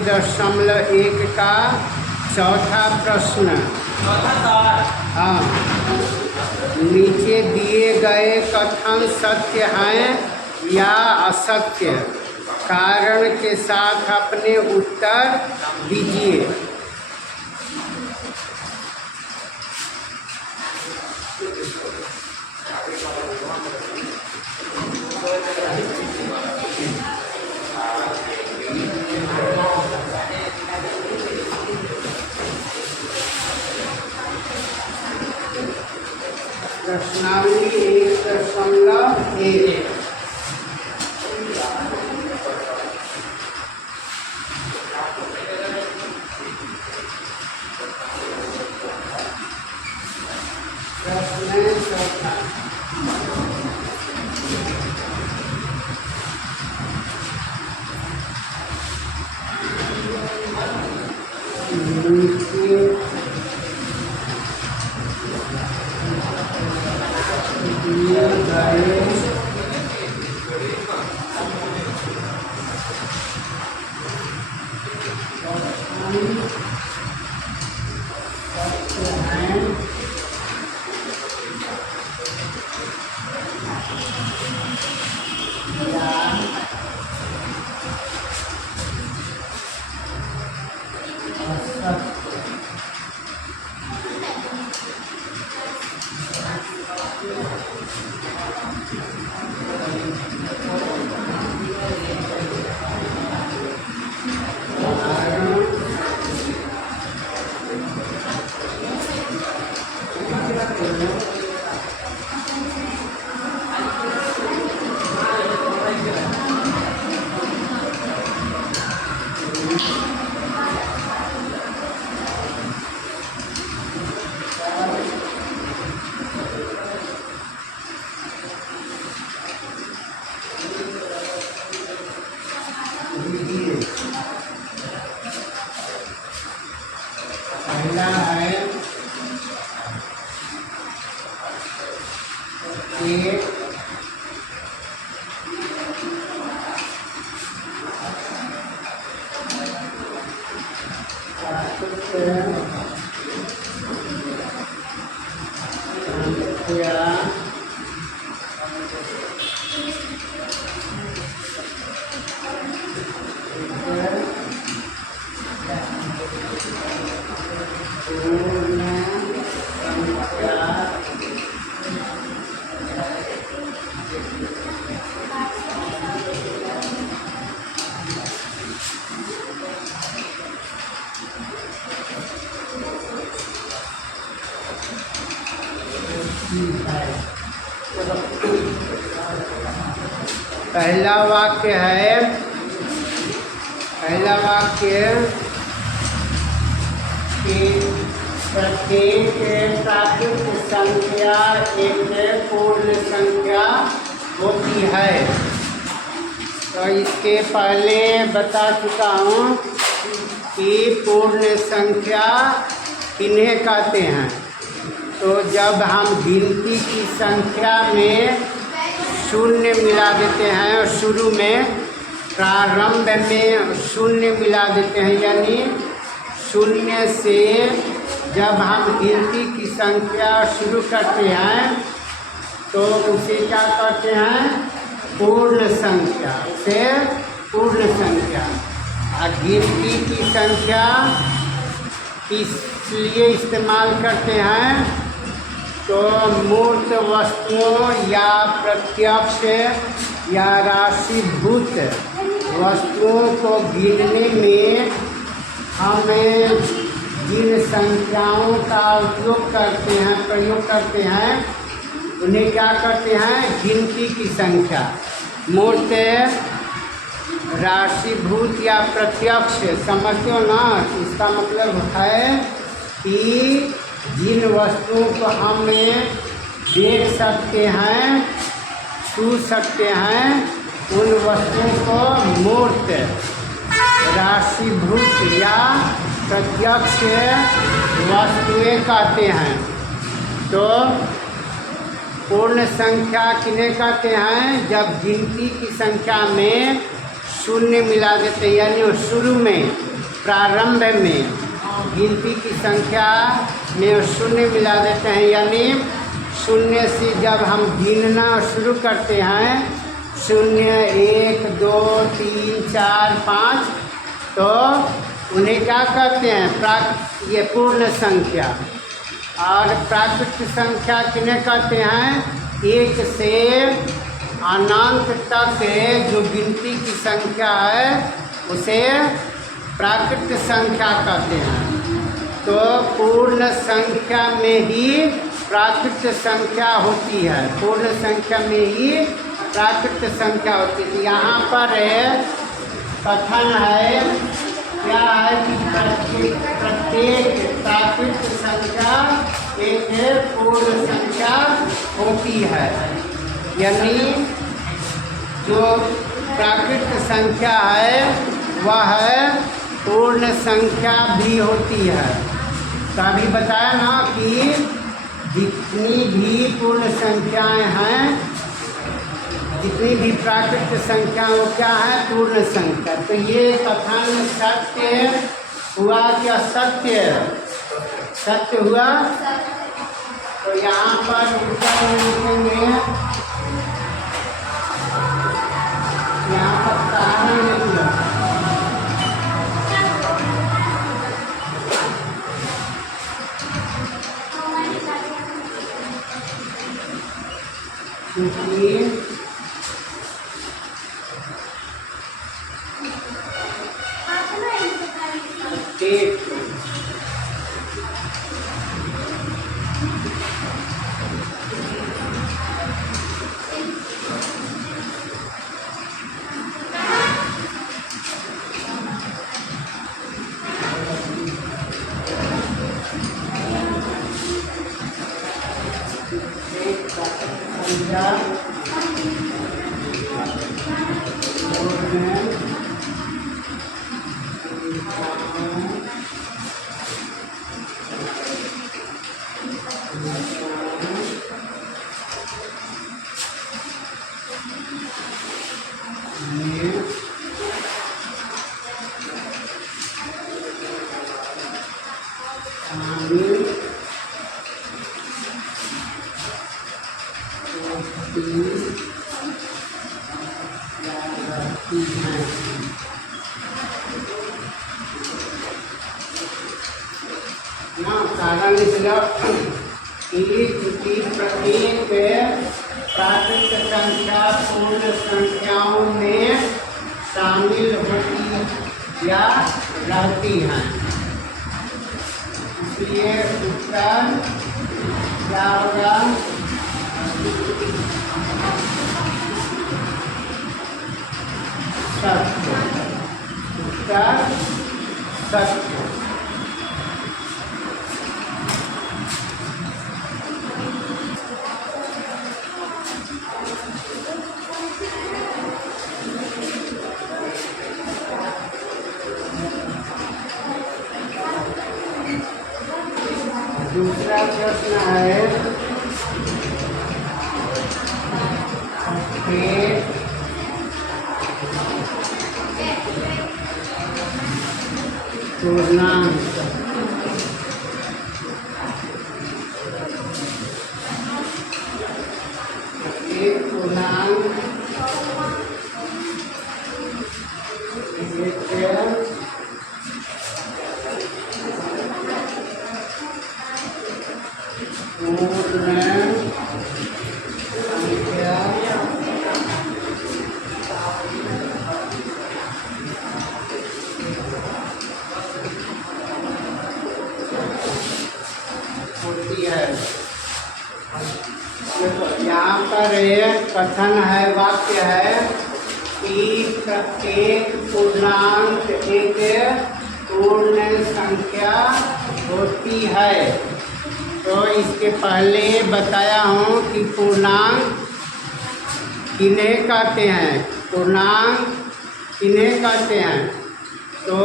1.1 का चौथा प्रश्न। हाँ, नीचे दिए गए कथन सत्य हैं या असत्य, कारण के साथ अपने उत्तर दीजिए। प्रश्नावली 1.1। प्रश्न चौथा। पहला है एक पहला वाक्य है, पहला वाक्य कि प्रत्येक प्राकृत संख्या एक पूर्ण संख्या होती है। तो इसके पहले बता चुका हूँ कि पूर्ण संख्या किन्हें कहते हैं। तो जब हम गिनती की संख्या में शून्य मिला देते हैं और शुरू में प्रारंभ में शून्य मिला देते हैं, यानी शून्य से जब हम गिनती की संख्या शुरू करते हैं तो उसे क्या कहते हैं, पूर्ण संख्या। उसे पूर्ण संख्या। और गिनती की संख्या इसलिए इस्तेमाल करते हैं तो मूर्त वस्तुओं या प्रत्यक्ष या राशिभूत वस्तुओं को गिनने में हमें जिन संख्याओं का उपयोग करते हैं, प्रयोग करते हैं, उन्हें क्या करते हैं, गिनती की संख्या। मूर्त, राशिभूत या प्रत्यक्ष, समझते हो ना। इसका मतलब है कि जिन वस्तुओं को हम देख सकते हैं, छू सकते हैं, उन वस्तुओं को मूर्त, राशिभूत या प्रत्यक्ष वस्तुएं कहते हैं। तो पूर्ण संख्या किन्हें कहते हैं, जब गिनती की संख्या में शून्य मिला देते हैं, यानी शुरू में प्रारंभ में गिनती की संख्या में शून्य मिला देते हैं, यानी शून्य से जब हम गिनना शुरू करते हैं 0, 1, 2, 3, 4, 5, तो उन्हें क्या कहते हैं? ये पूर्ण संख्या। और प्राकृत संख्या किन्हें कहते हैं? 1 से अनंत तक जो गिनती की संख्या है उसे प्राकृत संख्या कहते हैं। तो पूर्ण संख्या में ही प्राकृत संख्या होती है, पूर्ण संख्या में ही प्राकृत संख्या होती है। यहाँ पर कथन है, क्या है कि प्रत्येक प्राकृत संख्या एक पूर्ण संख्या होती है, यानी जो प्राकृत संख्या है वह पूर्ण संख्या भी होती है। तो अभी बताया ना कि जितनी भी पूर्ण संख्याएं हैं, जितनी भी प्राकृत संख्या वो क्या है? पूर्ण संख्या। तो ये कथन सत्य हुआ क्या? असत्य? सत्य हुआ। तो यहाँ पर उत्तर में लिखेंगे, यहाँ पर कारण लिखना, क्योंकि कारण प्रत्येक प्राकृत संख्या पूर्ण संख्याओं में शामिल होती या रहती हैं। इसलिए उत्तर क्या होगा? सत्य। उत्तर सत्य। दूसरा प्रश्न है, पूर्णांक यहाँ पर एक कथन है, वाक्य है कि प्रत्येक पूर्णांक एक पूर्ण संख्या होती है। तो इसके पहले बताया हूँ कि पूर्णांक किन्हें कहते हैं? पूर्णांक किन्हें कहते हैं? तो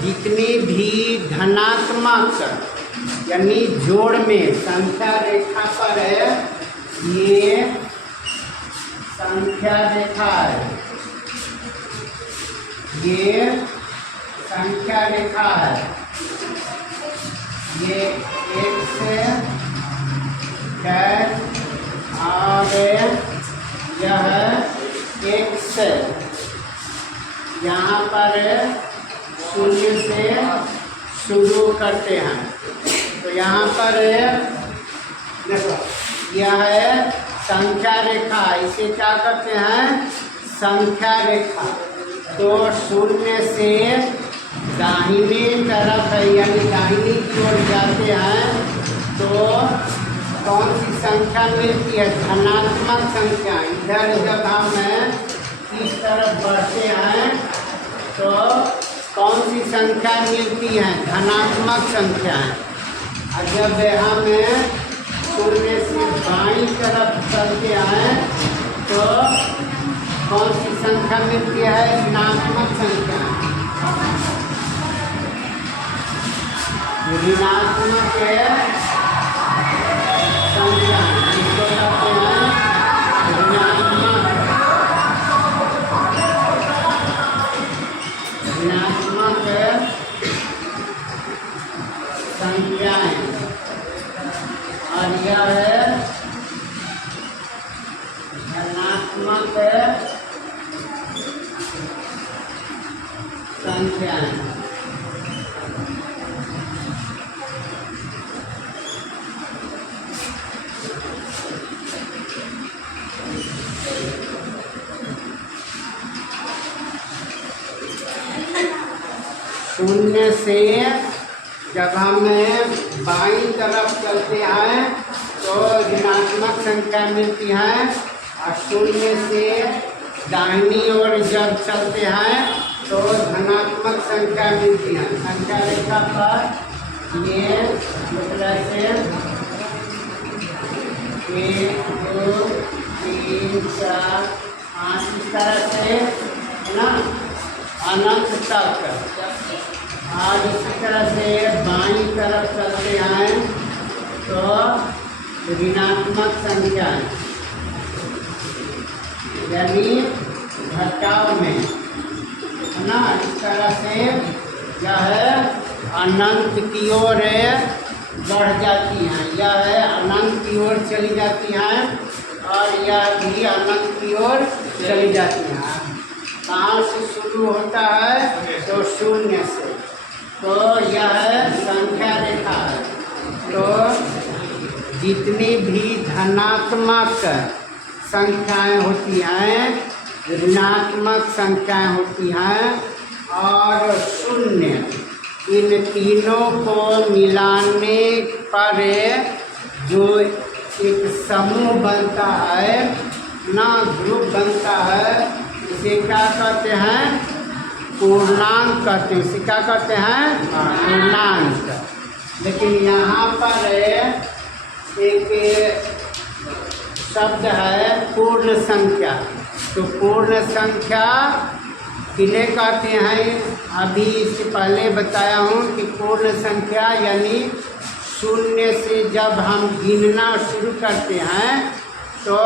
जितनी भी धनात्मक यानी जोड़ में संख्या रेखा पर है, ये संख्या रेखा है, ये संख्या रेखा है, ये एक से डैश और यह एक से, यहाँ पर शून्य से शुरू करते हैं। तो यहाँ पर देखो यह है संख्या रेखा, इसे क्या करते हैं संख्या रेखा। तो शून्य से दाहिनी तरफ है यानी दाहिनी की ओर जाते हैं तो कौन सी संख्या मिलती है धनात्मक संख्या। इधर जब हम इस तरफ बढ़ते हैं तो कौन सी संख्या मिलती है धनात्मक संख्या है। और जब हम शून्य से बाईं तरफ चलते हैं तो कौन सी संख्या मिलती है ऋणात्मक संख्या। ऋणात्मक संख्या जिसको कहते हैं ऋणात्मक संख्याएं। और यह है धनात्मक संख्याएं। शून्य से जब हम बाईं तरफ चलते हैं तो ऋणात्मक संख्या मिलती है और शून्य से दाहिनी ओर जब चलते हैं तो धनात्मक संख्या मिलती है। संख्या रेखा पर ये मतलब से 1 2 3 4 5 इस तरह से है ना अनंत तक। और इसी तरह से बाईं तरफ चलते हैं तो ऋणात्मक संख्या यानी घटाव में है ना। इस तरह से यह है अनंत की ओर बढ़ जाती हैं, यह है अनंत की ओर चली जाती हैं और यह भी अनंत की ओर चली जाती हैं। कहाँ से शुरू होता है तो शून्य से। तो यह संख्या रेखा है। तो जितनी भी धनात्मक संख्याएं होती हैं ऋणात्मक संख्याएं होती हैं और शून्य, इन तीनों को मिलाने पर जो एक समूह बनता है ना ग्रुप बनता है उसे क्या कहते हैं पूर्णांक कहते हैं। इसे क्या कहते हैं पूर्णांक। लेकिन यहाँ पर एक शब्द है पूर्ण संख्या। तो पूर्ण संख्या किन्हें कहते हैं अभी इससे पहले बताया हूँ कि पूर्ण संख्या यानी शून्य से जब हम गिनना शुरू करते हैं तो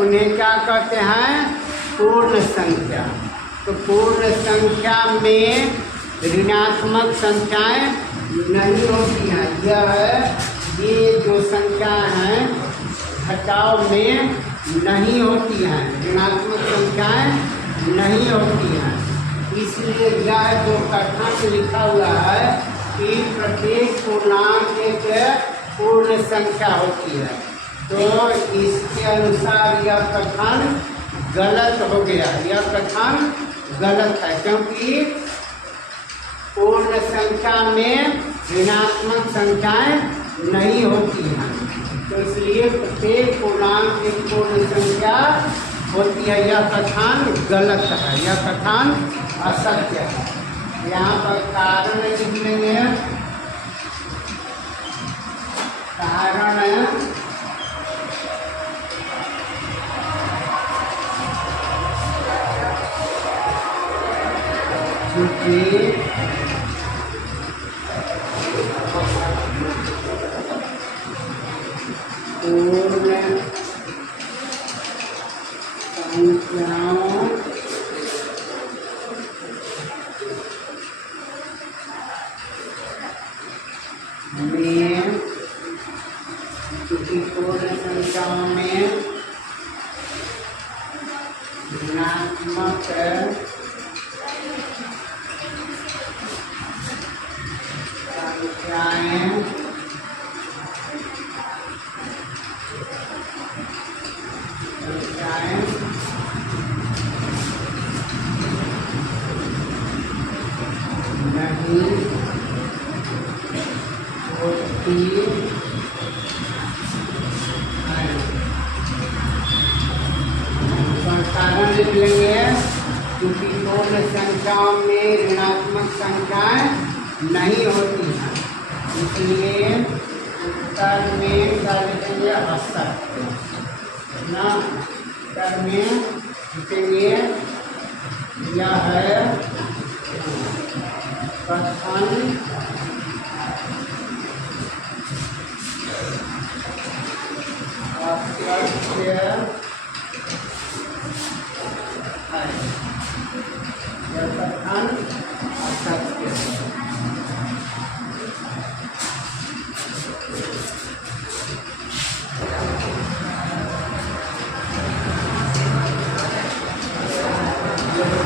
उन्हें क्या कहते हैं पूर्ण संख्या। तो पूर्ण संख्या में ऋणात्मक संख्याएं नहीं होती हैं। ये जो संख्या हैं घटाव में नहीं होती हैं, ऋणात्मक संख्याएं नहीं होती हैं। इसलिए यह जो कथन लिखा हुआ है कि प्रत्येक पूर्णांक एक पूर्ण संख्या होती है तो इसके अनुसार यह कथन गलत हो गया। यह कथन गलत है क्योंकि पूर्ण संख्या में ऋणात्मक संख्याएं नहीं होती हैं। तो इसलिए प्रत्येक पूर्णांक एक पूर्ण संख्या होती है। यह कथन गलत है, यह कथन असत्य है। यहाँ पर कारण लिख लेंगे। कारण क्योंकि पूर्ण संख्याओं में किसी पूर्ण संख्याओं में ऋणात्मक संख्याएं नहीं होती कारण लिख लेंगे क्योंकि पूर्ण संख्याओं में ऋणात्मक संख्याएं नहीं होती हैं, इसलिए उत्तर में क्या लिखेंगे असत्य ना। उत्तर में लिखेंगे यह है कथन असत्य है। यह कथन असत्य है।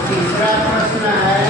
तीसरा प्रश्न है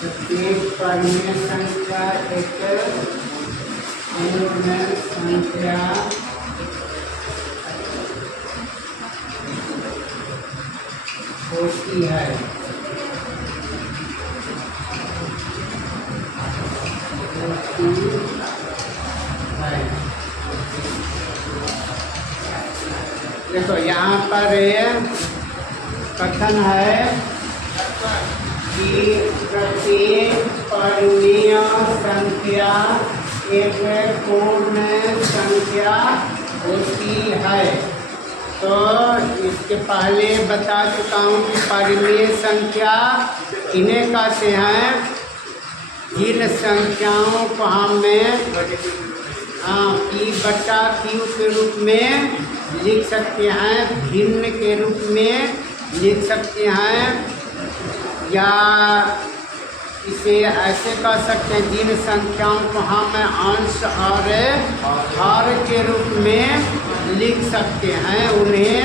प्रत्येक परिमेय संख्या प्रत्येक परिमेय संख्या एक पूर्ण संख्या होती है। देखो यहाँ पर कथन है कि प्रत्येक परिमेय संख्या एक पूर्ण संख्या होती है। तो इसके पहले बता चुका हूँ कि परिमेय संख्या इन्हें कहते हैं जिन संख्याओं को हमें पी बटा क्यू के रूप में लिख सकते हैं, भिन्न के रूप में लिख सकते हैं, या इसे ऐसे कह सकते हैं जिन संख्याओं को हम अंश और हर के रूप में लिख सकते हैं उन्हें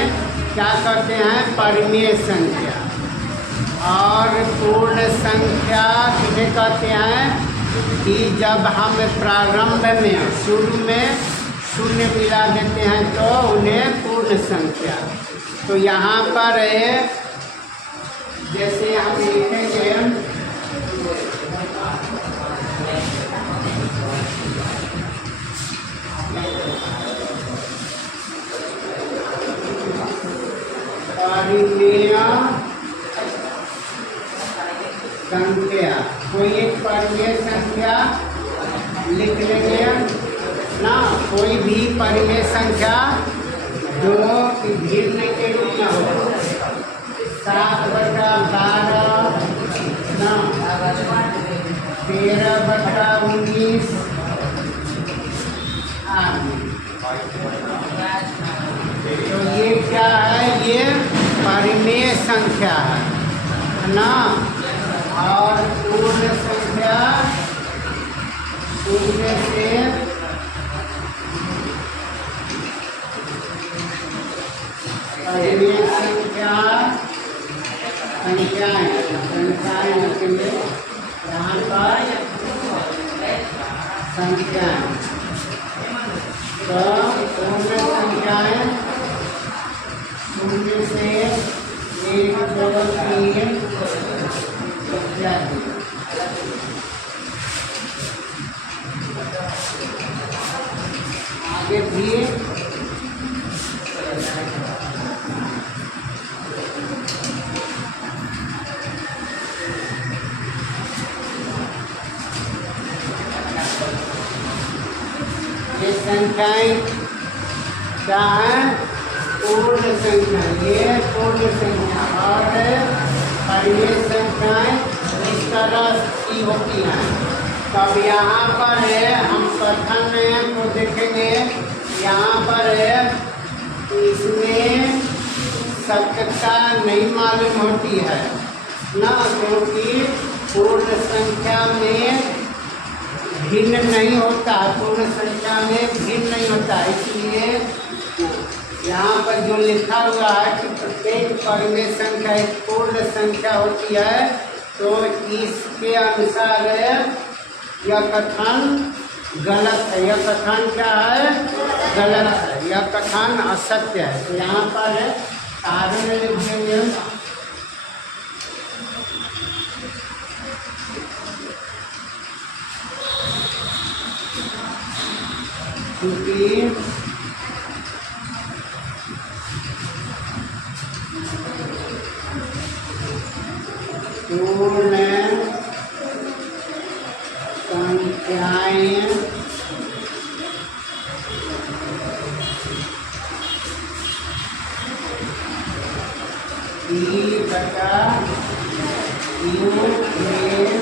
क्या कहते हैं परिमेय संख्या। और पूर्ण संख्या किन्हें कहते हैं कि जब हम प्रारंभ में शुरू में शून्य मिला देते हैं तो उन्हें पूर्ण संख्या। तो यहाँ पर जैसे हम लिखेंगे परिमेय संख्या, कोई एक परिमेय संख्या लिख लेंगे ना, कोई भी परिमेय संख्या जो भिन्न के रूप में हो, 7/12 ना, 13/19 तो ये क्या है, ये परिमेय संख्या है ना। और पूर्ण संख्या शून्य से परिमेय संख्या संख्याएं लिखेंगे यहाँ पर संख्याएं। तो पूर्ण संख्याएं शून्य से 1 2 3 इत्यादि। आगे भी संख्याएं क्या हैं? पूर्ण संख्या। ये पूर्ण संख्या और परिमेय संख्याएं इस तरह की होती हैं। तब यहाँ पर हम कथन को देखेंगे। यहाँ पर इसमें सत्यता नहीं मालूम होती है ना, क्योंकि पूर्ण संख्या में भिन्न नहीं होता, पूर्ण संख्या में भिन्न नहीं होता। इसलिए यहाँ पर जो लिखा हुआ है कि प्रत्येक परिमेय संख्या एक पूर्ण संख्या होती है, तो इसके अनुसार यह कथन गलत है। यह कथन क्या है? गलत है। यह कथन असत्य है। तो यहाँ पर कारण लिख देंगे। क्योंकि पूर्ण संख्याएं ई बटा यू में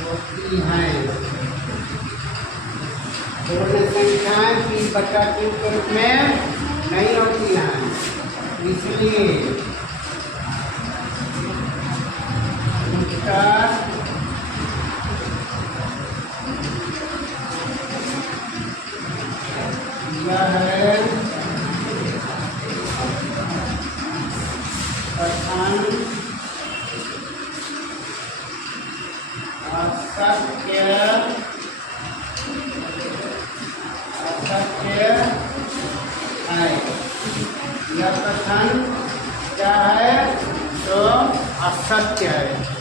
होती हैं। पूर्ण संख्याएं 30/3 के रूप में नहीं होती हैं। इसलिए उत्तर यह है कथन असत्य है। यह कथन क्या है? तो असत्य है।